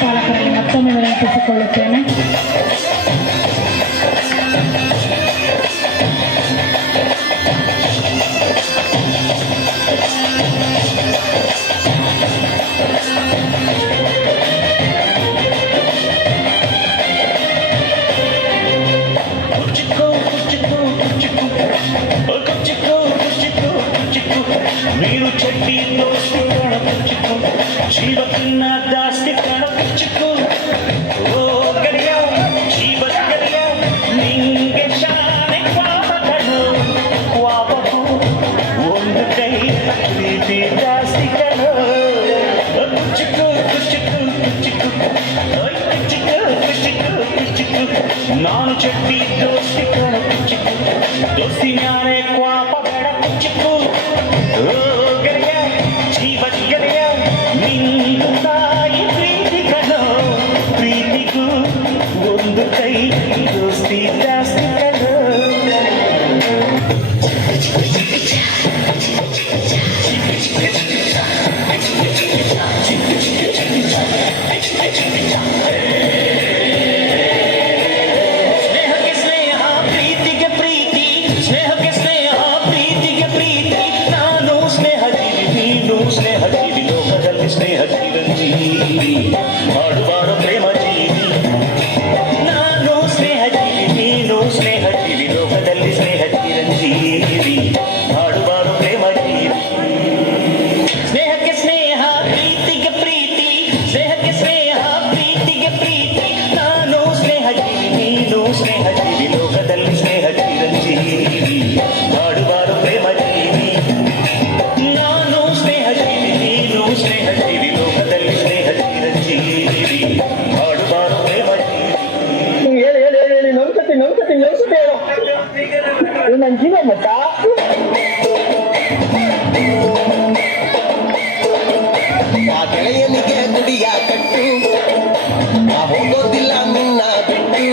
ಪಾಲಕರಲ್ಲಿ ಮತ್ತೊಮ್ಮೆ ವಿನಂತಿಸಿಕೊಳ್ಳುತ್ತೇನೆ. మీరు చెట్టి దోస్తి కణపుచ్చుకు జీవకిన్న దాస్తి కణపుచ్చుకు ಓ ಗರಿಯ ಜೀವದ ಗರಿಯ ನಿಂಗೆ ಶಾನೆ ಕ್ವಾಪಗಳು ಕ್ವಾಪಕು ಒಂದು ಕೈ ಪ್ರೀತಿ ಜಾಸ್ತಿ ಕಣೋ ಕುಚ್ಚುಕು ಕುಚ್ಚುಕು ಕುಚ್ಚುಕು ಕುಚ್ಚುಕು ಕುಚ್ಚುಕು ಕುಚ್ಚುಕು ನಾನು ಚೆಟ್ಟಿ ದೋಸ್ತಿ ಕಣ ಕುಚ್ಚುಕು ದೋಸ್ತಿ ಮ್ಯಾನೆ ಕ್ವಾಪ ಬೇಡ ಕುಚ್ಚುಕು ಓ ಗರಿಯ ಜೀವದ ಗರಿಯ ನಿಂದು ತಾಯಿ ಪ್ರೀತಿ ಕಣೋ ಪ್ರೀತಿಗೂ ಒಂದು ಕೈ ದೋಸ್ತಿ ಜಾಸ್ತಿ ಕಣೋ ಸ್ನೇಹಕ್ಕೆ ಸ್ನೇಹ ಪ್ರೀತಿಗೆ ಪ್ರೀತಿ ಸ್ನೇಹಕ್ಕೆ ಸ್ನೇಹ ಪ್ರೀತಿಗೆ ಪ್ರೀತಿ ನಾನು ಸ್ನೇಹ ಜೀವಿ ನೀನು ಸ್ನೇಹ ಜೀವಿ ಲೋಕದಲ್ಲಿ ಸ್ನೇಹ ಚಿರಂಜೀವಿ ಮಾಡುವಾರ ಪ್ರೇಮ ಜೀವಿ ನಾನು ಸ್ನೇಹ ಜೀವಿ ನೀನು ಸ್ನೇಹ ಜೀವಿ ಲೋಕದಲ್ಲಿ ಸ್ನೇಹ ಚಿರಂಜೀವಿ ಮಾಡುವಾರ ಪ್ರೇಮ ಜೀವಿ ಸ್ನೇಹಕ್ಕೆ ಸ್ನೇಹ ಪ್ರೀತಿಗೆ ಪ್ರೀತಿ ಸ್ನೇಹಕ್ಕೆ ಸ್ನೇಹ ಪ್ರೀತಿಗೆ ಪ್ರೀತಿ ನಾನು ಸ್ನೇಹ ಜೀವಿ ನೀನು ಸ್ನೇಹ ಜೀವಿ ಲೋಕದಲ್ಲಿ ಸ್ನೇಹ ಚಿರಂಜೀವಿ ಮಾಡುವಾರ ಪ್ರೇಮ ಜೀವಿ ನಾನು ಸ್ನೇಹ ಜೀವಿ ನೀನು ಸ್ನೇಹ ಜೀವಿ ಲೋಕದಲ್ಲಿ ಸ್ನೇಹ ಚಿರಂಜೀವಿ ಮಾಡುವಾರ ಪ್ರೇಮ ಜೀವಿ ಹೇಳಿ ಹೇಳಿ ಹೇಳಿ ಹೇಳಿ ನೌಕತಿ ನೌಕತಿ ನೌಕತಿ ಹೇಳು ಇದು ನನ್ನ ಜೀವ ಮತ್ತ ಆ ಗೆಳೆಯನಿಗೆ ಗುಡಿಯ ಕಟ್ಟು ನಾ ಹೋಗೋದಿಲ್ಲ ನಿನ್ನ ಬಿಟ್ಟು